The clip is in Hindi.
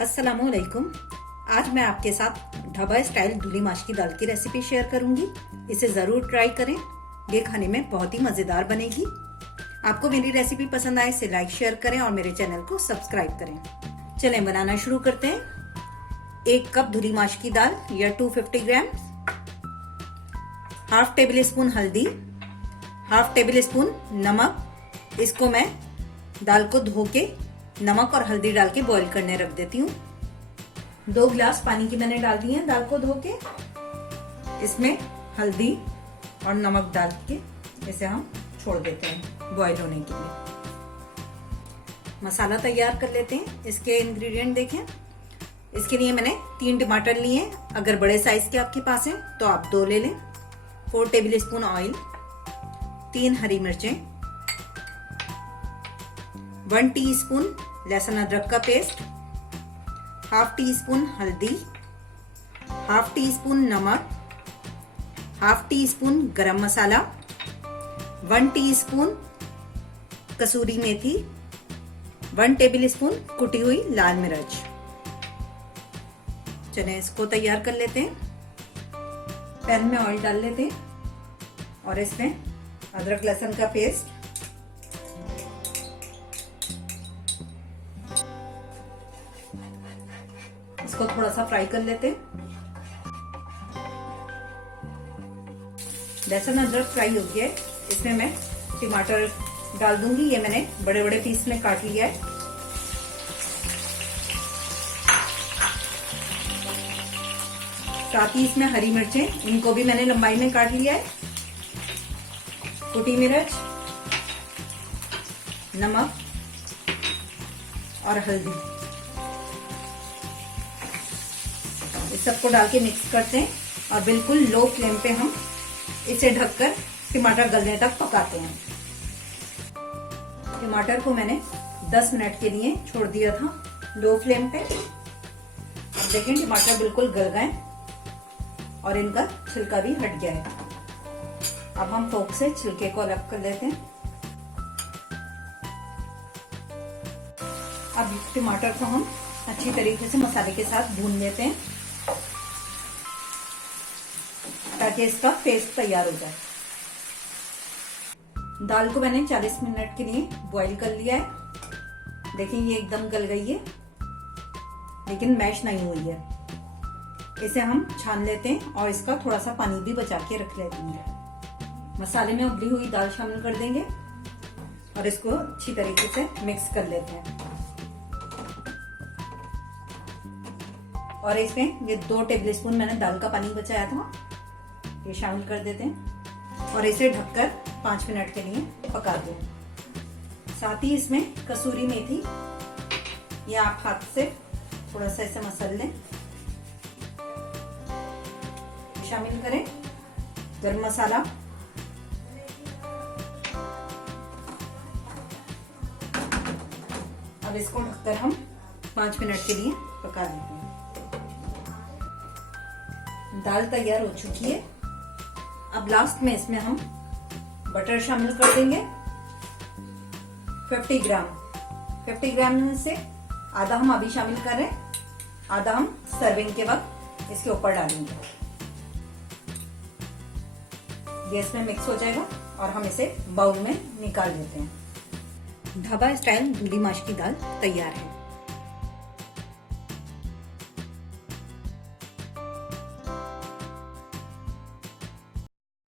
अस्सलामुअलैकुम। आज मैं आपके साथ ढाबा स्टाइल धुली माश की दाल की रेसिपी शेयर करूंगी। इसे ज़रूर ट्राई करें, ये खाने में बहुत ही मज़ेदार बनेगी। आपको मेरी रेसिपी पसंद आए इसे लाइक शेयर करें और मेरे चैनल को सब्सक्राइब करें। चलें बनाना शुरू करते हैं। 1 कप धुली माश की दाल या 250 ग्राम, हाफ टेबल स्पून हल्दी, हाफ टेबल स्पून नमक। इसको मैं दाल को धो के नमक और हल्दी डाल के बॉईल करने रख देती हूँ। 2 गिलास पानी की मैंने डाल दी है दाल को धो के। इसमें हल्दी और नमक डाल के इसे हम छोड़ देते हैं बॉईल होने के लिए। मसाला तैयार कर लेते हैं। इसके इंग्रेडिएंट देखें। इसके लिए मैंने 3 टमाटर लिए। अगर बड़े साइज के आपके पास हैं तो आप 2 ले लें। 4 टेबल स्पून ऑयल, 3 हरी मिर्चें, 1 टीस्पून लहसुन अदरक का पेस्ट, हाफ टी स्पून हल्दी, हाफ टी स्पून नमक, हाफ टी स्पून गरम मसाला, 1 टीस्पून कसूरी मेथी, 1 टेबल स्पून कुटी हुई लाल मिर्च। चलिए इसको तैयार कर लेते हैं। पैन में ऑयल डाल लेते हैं और इसमें अदरक लहसुन का पेस्ट, इसको थोड़ा सा फ्राई कर लेते हैं। लहसुन अदरक फ्राई हो गया है। इसमें मैं टमाटर डाल दूंगी। ये मैंने बड़े बड़े पीस में काट लिया है। साथ ही इसमें हरी मिर्चें, इनको भी मैंने लंबाई में काट लिया है। कुटी मिर्च, नमक और हल्दी, इस सबको डाल के मिक्स करते हैं और बिल्कुल लो फ्लेम पे हम इसे ढककर टमाटर गलने तक पकाते हैं। टमाटर को मैंने 10 मिनट के लिए छोड़ दिया था लो फ्लेम पे। अब देखें टमाटर बिल्कुल गल गए और इनका छिलका भी हट गया है। अब हम फोक से छिलके को अलग कर लेते हैं। अब टमाटर को हम अच्छी तरीके से मसाले के साथ भून लेते हैं ताकि इसका पेस्ट तैयार हो जाए। दाल को मैंने 40 मिनट के लिए बॉईल कर लिया है। देखिए ये एकदम गल गई है लेकिन मैश नहीं हुई है। इसे हम छान लेते हैं और इसका थोड़ा सा पानी भी बचा के रख लेते हैं। मसाले में उबली हुई दाल शामिल कर देंगे और इसको अच्छी तरीके से मिक्स कर लेते हैं। और इसमें ये 2 टेबल स्पून मैंने दाल का पानी बचाया था, ये शामिल कर देते हैं और इसे ढककर 5 मिनट के लिए पका दें। साथ ही इसमें कसूरी मेथी, ये आप हाथ से थोड़ा सा इसे मसल लें, शामिल करें। गरम मसाला, अब इसको ढककर हम 5 मिनट के लिए पका देते हैं। दाल तैयार हो चुकी है। अब लास्ट में इसमें हम बटर शामिल कर देंगे। 50 ग्राम में से आधा हम अभी शामिल कर रहे हैं, आधा हम सर्विंग के वक्त इसके ऊपर डालेंगे। गैस में मिक्स हो जाएगा और हम इसे बाउल में निकाल देते हैं। ढाबा स्टाइल धुली माश की दाल तैयार है।